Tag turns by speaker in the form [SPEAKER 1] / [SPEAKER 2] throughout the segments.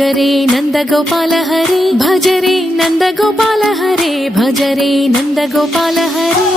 [SPEAKER 1] భజరే నంద గోపాల హరే భజరే
[SPEAKER 2] నంద గోపాల హరే భజరే నంద గోపాల
[SPEAKER 3] హరే.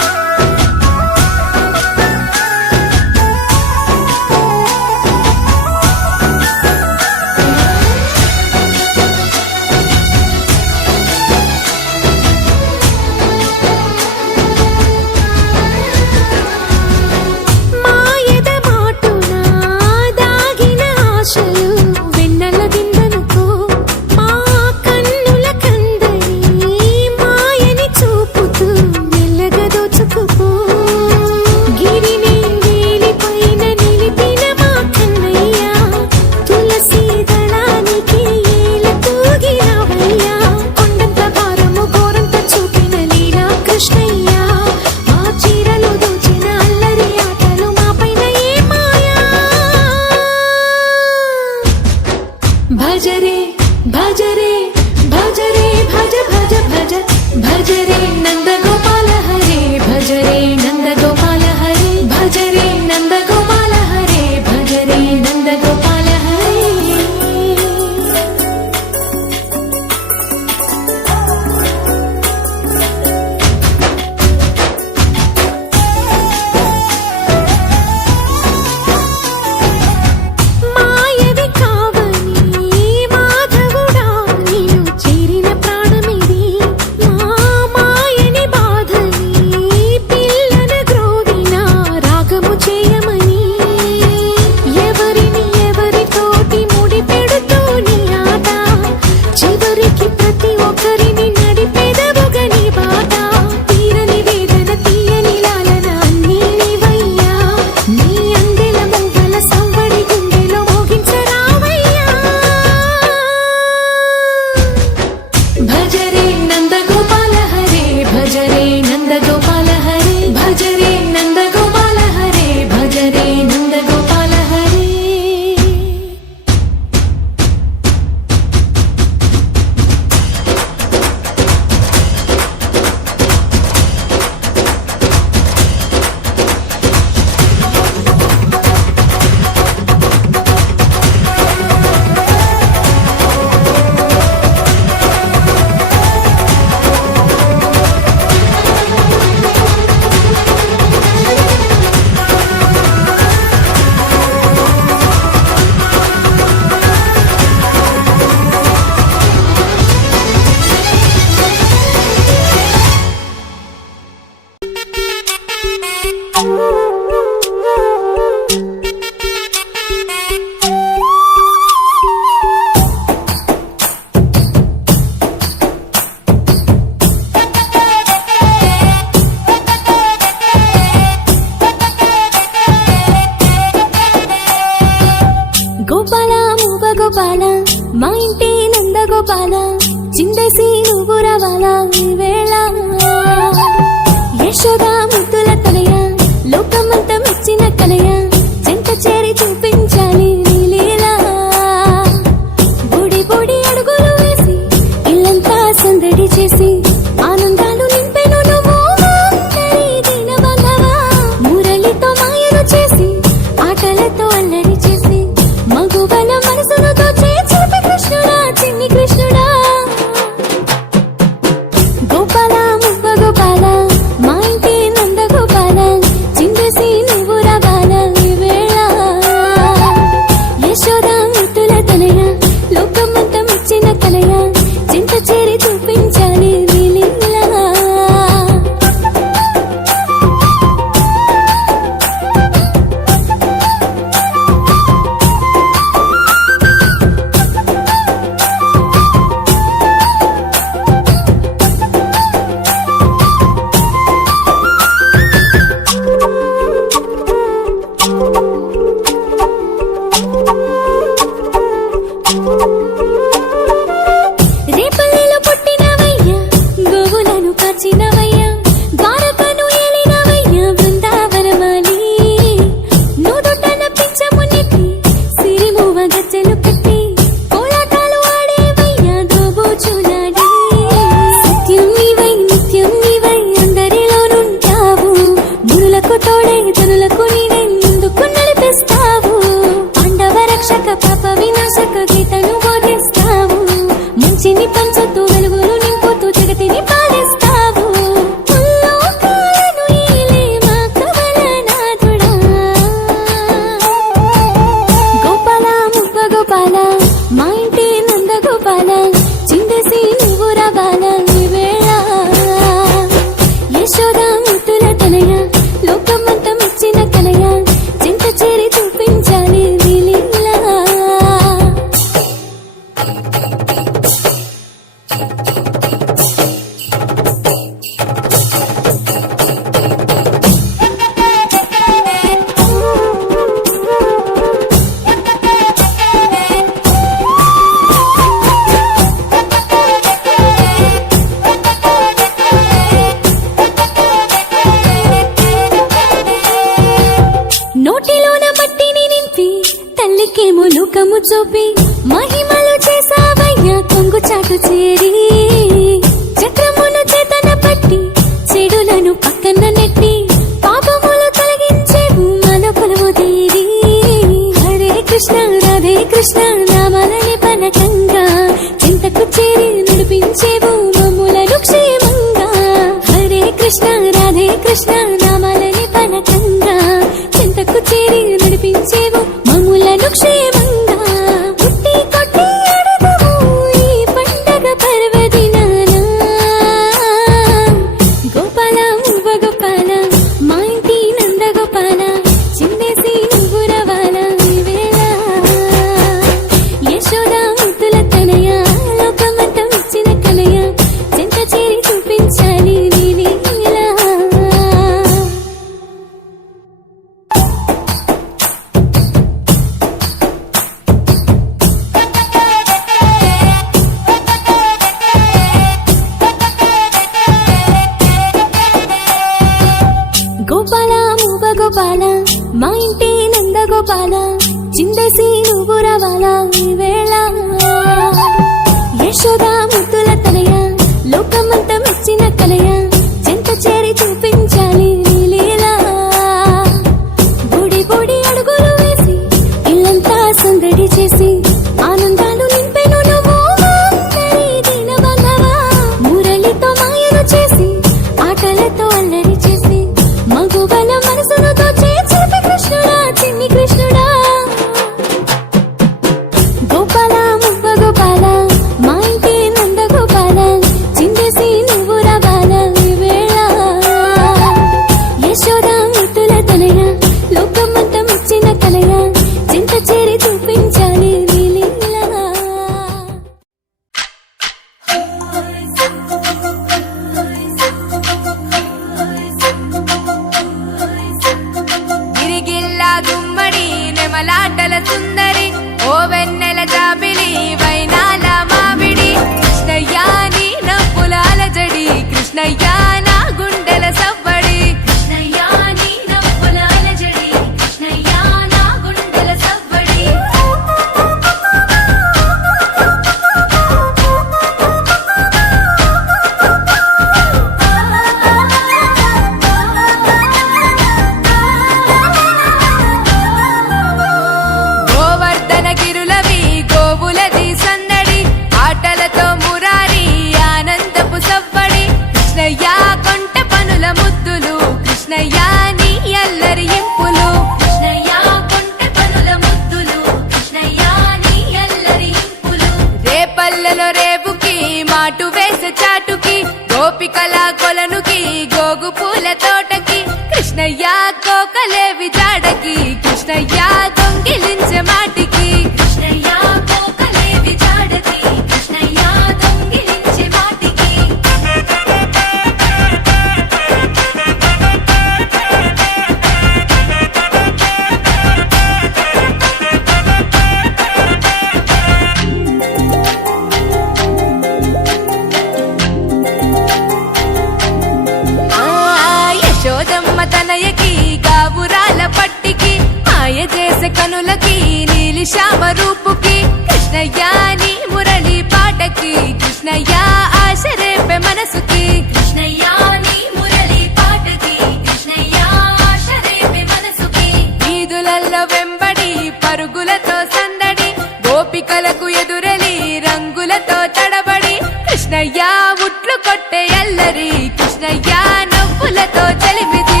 [SPEAKER 3] కృష్ణయ్య నవ్వులతో చలిమిది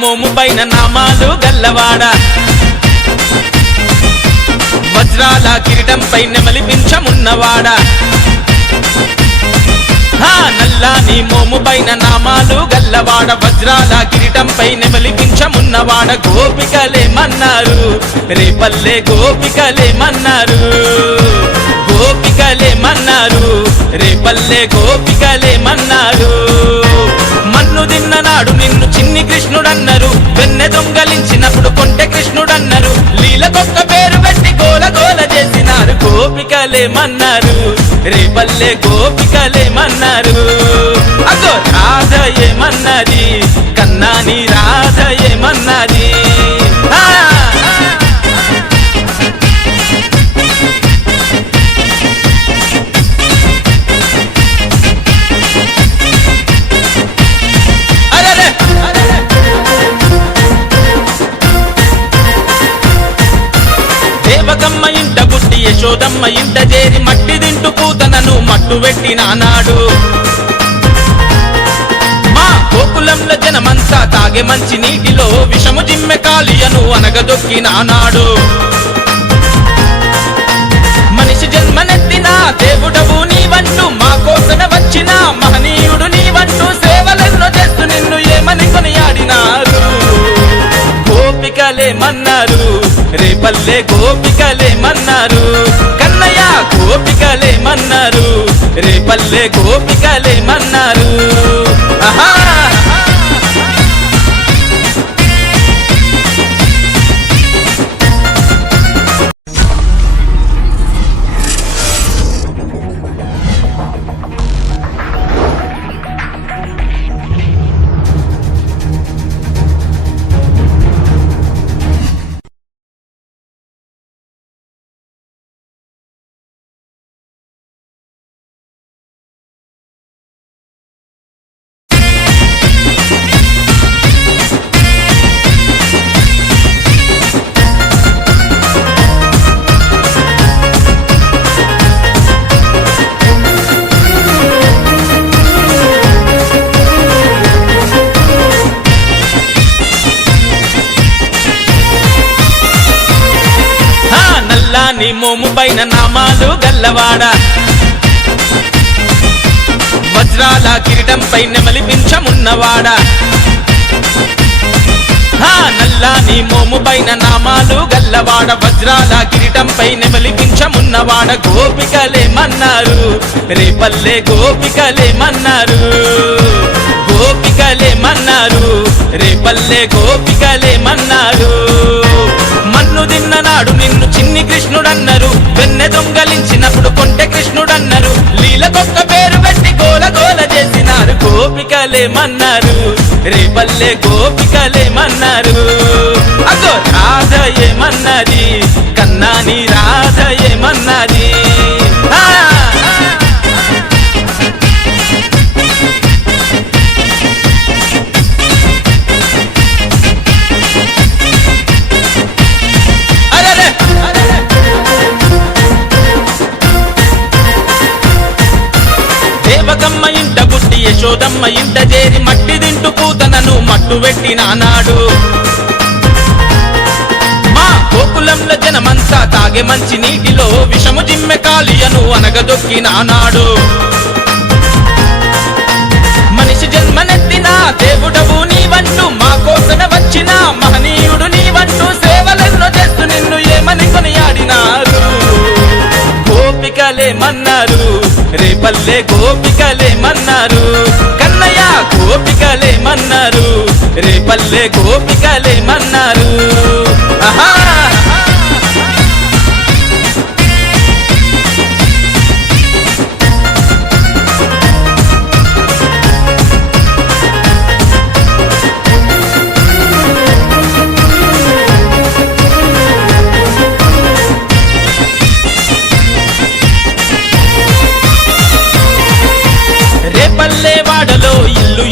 [SPEAKER 4] మోము పైన నామాలు గల్లవాడ. వజ్రాల కిరీటం పైన మలిపించమున్నవాడ. హా నల్లాని మోము పైన నామాలు గల్లవాడ. వజ్రాల కిరీటం పైన మలిపించమున్నవాడ. గోపికలేమన్నారు రేపల్లె గోపికలేమన్నారు గోపికలేమన్నారు రేపల్లె గోపికలేమన్నారు మన్ను తిన్ననాడు నిన్ను చిన్ని కృష్ణుడన్నారు. వెన్నె దొంగలించినప్పుడు కొంటె కృష్ణుడన్నారు. లీలకొక్క పేరు పెట్టి గోల గోల చేసినారు. గోపికలేమన్నారు రేపల్లె గోపికలేమన్నారు అగో రాధ ఏమన్నది కన్నాని రాధ ఏమన్నది పూతనను మట్టు పెట్టినానాడు మా గోకులంలో జనమంతా తాగే మంచి నీటిలో విషము జిమ్మె కాలియను అనగదొక్కినానాడు మనిషి జన్మనెత్తిన దేవుడవు నీవంటూ మా కోసమే వచ్చిన మహనీయుడు నీవంటూ సేవలెన్నో చేస్తూ నిన్ను ఏమని కొనియాడినారు. గోపికలేమన్నారు రేపల్లే గోపికలేమన్నారు కన్నయ్య గోపికలేమన్నారు? రేపల్లె గోపికలేమన్నారు? మోము పైన నామాలు గల్లవాడ. వజ్రాల కిరీటం పైన మలిపించమున్నవాడ. హా నల్లాని మోము పైన నామాలు గల్లవాడ. వజ్రాల కిరీటం పైన మలిపించమున్నవాడ. గోపికలేమన్నారు రేపల్లె గోపికలేమన్నారు గోపికలేమన్నారు రేపల్లె గోపికలేమన్నారు మన్ను తిన్ననాడు నిన్ను చిన్ని కృష్ణుడన్నారు. వెన్నె దొంగలించినప్పుడు కొంటె కృష్ణుడన్నారు. లీలకొక్క పేరు పెట్టి గోల గోల చేసినారు. గోపికలేమన్నారు రేపల్లె గోపికలేమన్నారు అగో రాధ ఏమన్నది కన్నాని రాధ ఏమన్నది పూతనను మట్టు పెట్టినానాడు మా గోకులంలో జనమంతా తాగే మంచి నీటిలో విషము జిమ్మె కాలియను అనగదొక్కినానాడు మనిషి జన్మనెత్తిన దేవుడవు నీవంటూ మా కోసమే వచ్చిన మహనీయుడు నీవంటూ సేవలెన్నో చేస్తూ నిన్ను ఏమని కొనియాడినారు. గోపికలేమన్నారు రేపల్లే గోపికలేమన్నారు కన్నయ్య గోపికలేమన్నారు రేపల్లె గోపికలేమన్నారు ఆహా!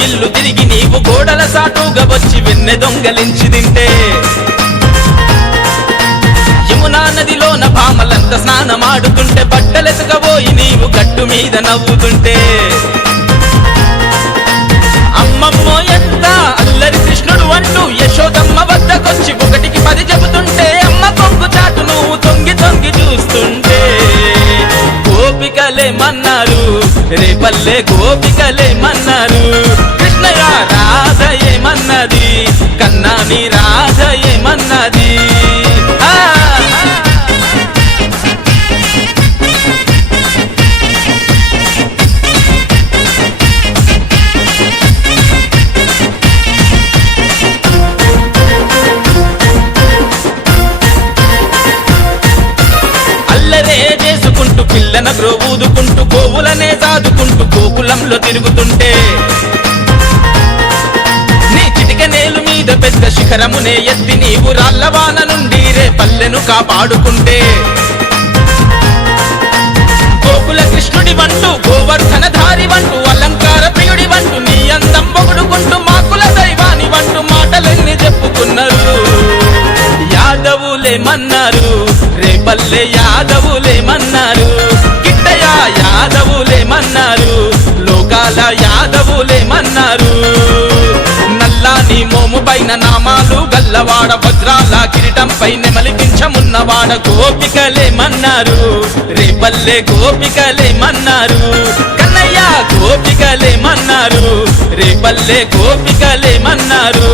[SPEAKER 4] ఇల్లు తిరిగి నీవు గోడల సాటుగా వచ్చి వెన్నె దొంగలించి తింటే. యమునా నదిలోన భామలంత స్నానమాడుతుంటే బట్టలెసకపోయి నీవు గట్టు మీద నవ్వుతుంటే. అమ్మమ్మో ఎంత అల్లరి కృష్ణుడు అంటూ యశోదమ్మ వద్దకొచ్చి ఒకటికి పది చెబుతుంటే గోపికలేమన్నారు రేపల్లె గోపికలేమన్నారు కృష్ణయ్య రాధ ఏమన్నది కన్నాని రాధ ఏమన్నది చేసుకుంటూ ఊదుకుంటూ గోవులనే దాదుకుంటూ గోకులంలో తిరుగుతుంటే. నీ చిటిక నేలు మీద పెద్ద శిఖరమునే ఎత్తి నీవు రాళ్ళవాన నుండి రే పల్లెను కాపాడుకుంటే. గోకుల కృష్ణుడి వంటూ గోవర్ధన ధారి వంటూ అలంకార ప్రియుడి వంటూ నీ అందం పొగుడుకుంటూ మాకుల దైవాని వంటూ మాటలన్నీ చెప్పుకున్నారు. యాదవులేమన్నారు రేపల్లె యాదవులేమన్నారు గిట్టయ్య యాదవులేమన్నారు లోకాల యాదవులేమన్నారు నల్లాని మోము పైన నామాలు గల్లవాడ వజ్రాల కిరీటంపై నెమలిపించమున్నవాడ గోపికలేమన్నారు రేపల్లె గోపికలేమన్నారు కన్నయ్య గోపికలేమన్నారు రేపల్లె గోపికలేమన్నారు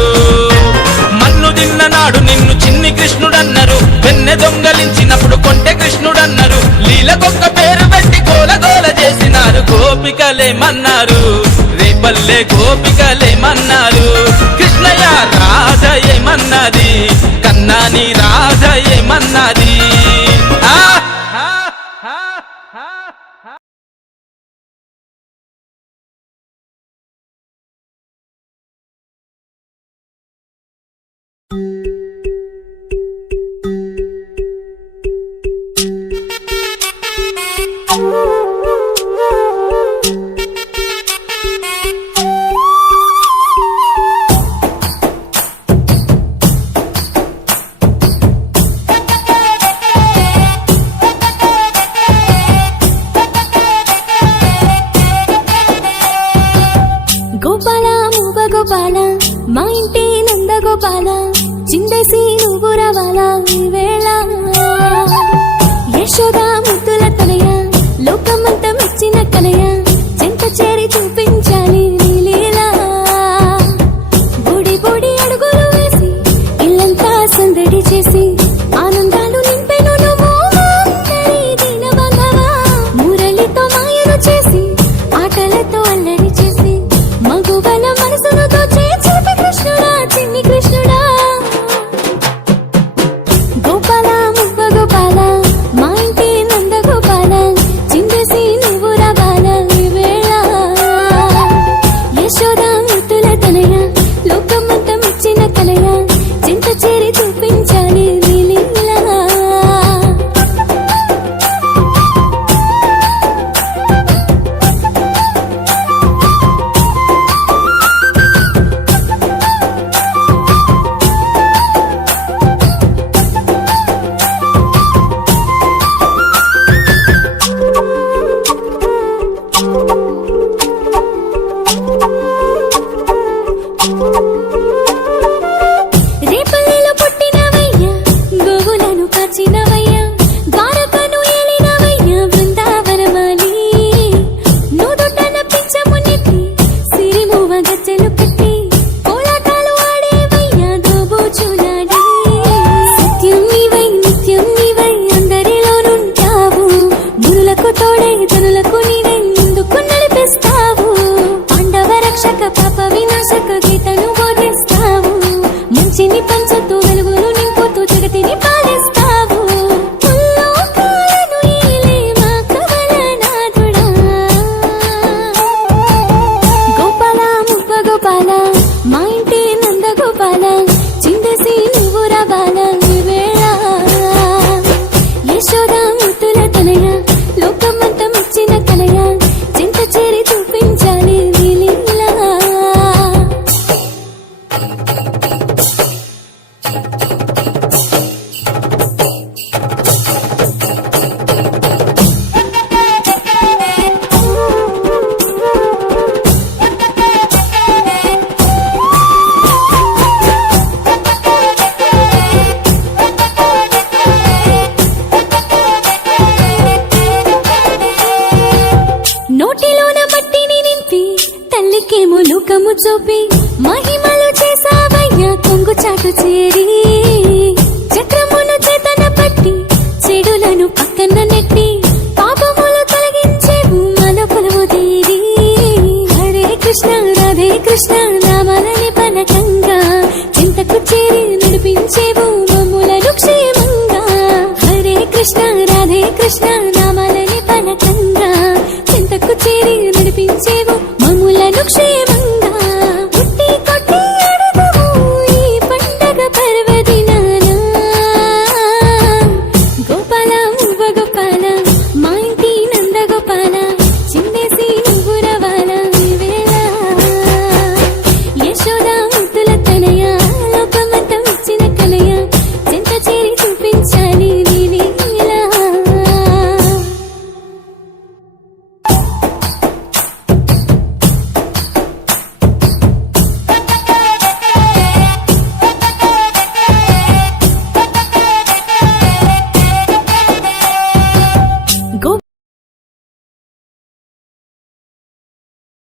[SPEAKER 4] తిన్న నాడు నిన్ను చిన్ని కృష్ణుడన్నారు. వెన్నె దొంగలించినప్పుడు కొంటె కృష్ణుడన్నారు. లీలకొక్క పేరు పెట్టి గోల గోల చేసినారు. గోపికలేమన్నారు రేపల్లె గోపికలేమన్నారు కృష్ణయ్య రాధ ఏమన్నది కన్నాని రాధ